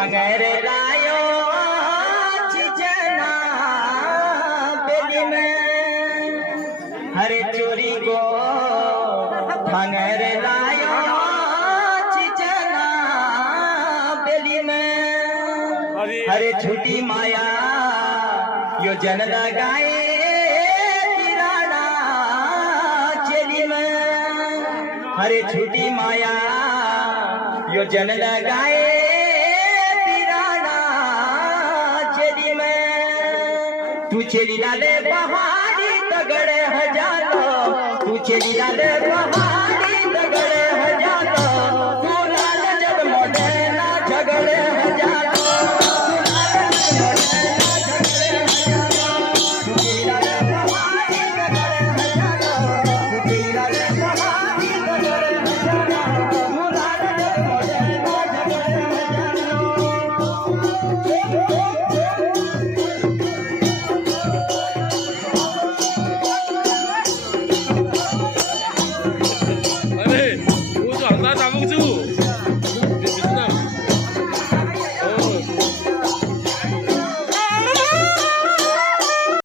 भांगर लायो चिचना बेली में हरे चोरी को भांगर लायो चिचना बेली में हरे छुटी माया यो जन लगाए तिराना चेली में हरे छुटी माया यो जन लगाए तू चली लाले पहाड़ी तगड़े हजारो तू चली लाले पहाड़ी तगड़े हजारो तू लाल जब मोटे ना झगड़े हजारो अरे, 我早上打不住。